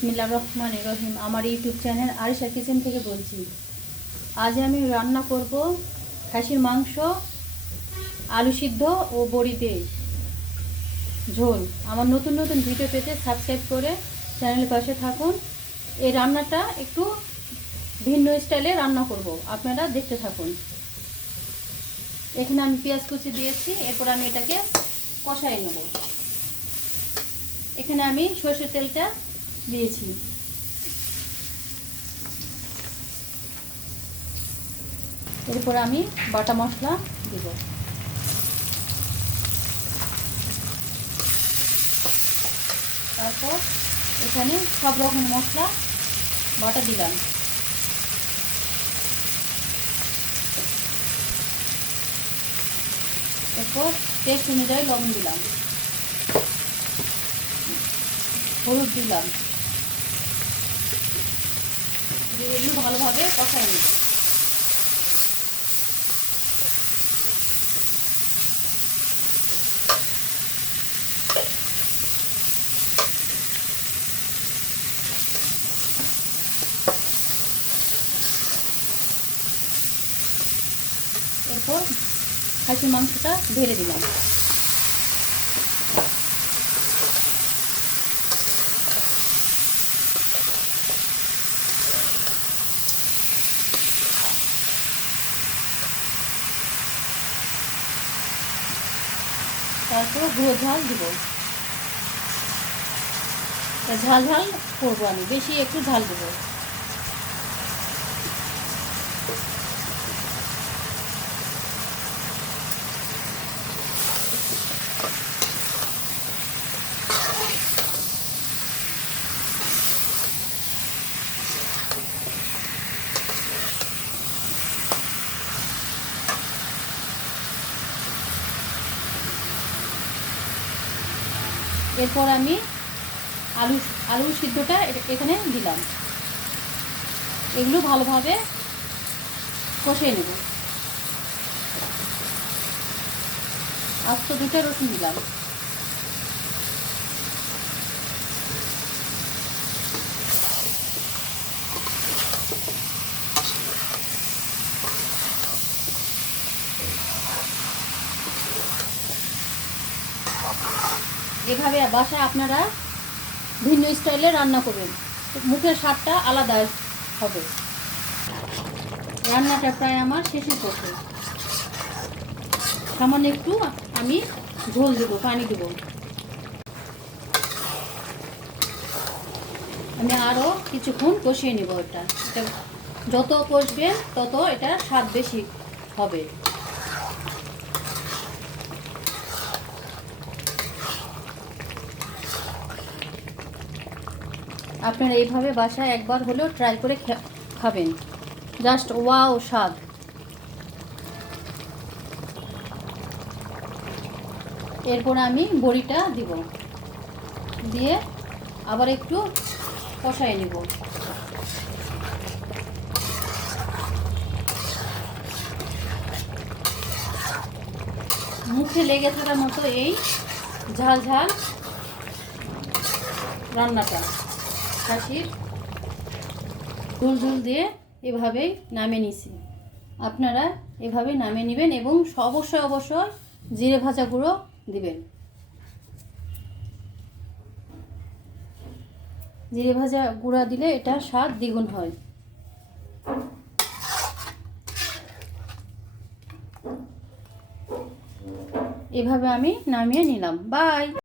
বিসমিল্লাহির রহমানির রহিম। আমার ইউটিউব চ্যানেল আরিশা কিচেন থেকে বলছি। আজ আমি রান্না করব খাসির মাংস, আলু সিদ্ধ ও বড়ি দিয়ে ঝোল। আমার নতুন নতুন ভিডিও পেতে সাবস্ক্রাইব করে চ্যানেলের পাশে থাকুন। এই রান্নাটা একটু ভিন্ন স্টাইলে রান্না করব, আপনারা দেখতে থাকুন। এখানে আমি পেঁয়াজ কুচি দিয়েছি, এরপর আমি এটাকে কষাই নেব। এখানে আমি সরষের তেলটা দিয়েছি। এরপর আমি বাটা মশলা দেব। তারপর এখানে সব রকম মশলা বাটা দিলাম। এরপর টেস্ট অনুযায়ী লবণ দিলাম, হলুদ দিলাম, দিয়ে এগুলো ভালোভাবে কষাই নেব। এরপর খাসির মাংসটা ঢেলে দিলাম। তারপর গুঁড়ো ঝাল দিব। ঝাল ঝাল করবো, আমি বেশি একটু ঝাল দেবো। এরপর আমি আলু সিদ্ধটা এখানে দিলাম। এগুলো ভালোভাবে কষিয়ে নেব। আস্ত 2টা রসুন দিলাম। এভাবে বাসায় আপনারা ভিন্ন স্টাইলে রান্না করবেন, মুখের স্বাদটা আলাদা হবে। রান্নাটা প্রায় আমার শেষের পথে। সামান্য একটু আমি ঝোল দেবো, পানি দেবো। আমি আরও কিছুক্ষণ কষিয়ে নেব। এটা যত কষবেন তত এটা স্বাদ বেশি হবে। আপনারা এইভাবে বাসায় একবার হলেও ট্রাই করে খাবেন, জাস্ট ওয়াও স্বাদ। এরপর আমি বড়িটা দিব, দিয়ে আবার একটু কষাই নেব। মুখে লেগে থাকার মতো এই ঝাল ঝাল রান্নাটা খাসির ঝোল ঝোল দিয়ে এভাবেই নামিয়ে নিছি। আপনারা এভাবে নামিয়ে নেবেন এবং অবশ্যই অবশ্যই জিরে ভাজা গুঁড়ো দিবেন। জিরে ভাজা গুঁড়া দিলে এটা স্বাদ দ্বিগুণ হয়। এভাবে আমি নামিয়ে নিলাম। বাই।